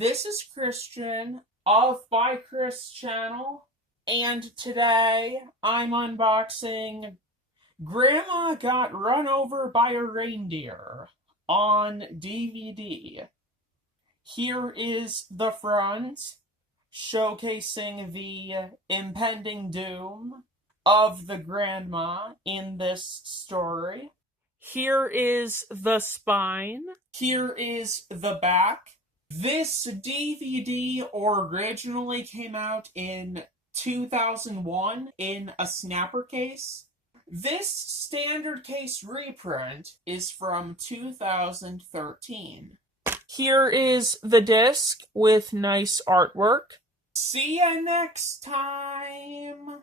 This is Christian of By Chris channel, and today I'm unboxing Grandma Got Run Over by a Reindeer on DVD. Here is the front, showcasing the impending doom of the grandma in this story. Here is the spine. Here is the back. This DVD originally came out in 2001 in a snapper case. This standard case reprint is from 2013. Here is the disc with nice artwork. See ya next time!